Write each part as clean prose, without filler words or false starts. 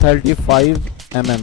45 mm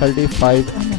35 mm،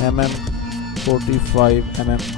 mm 45 mm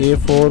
A4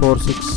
46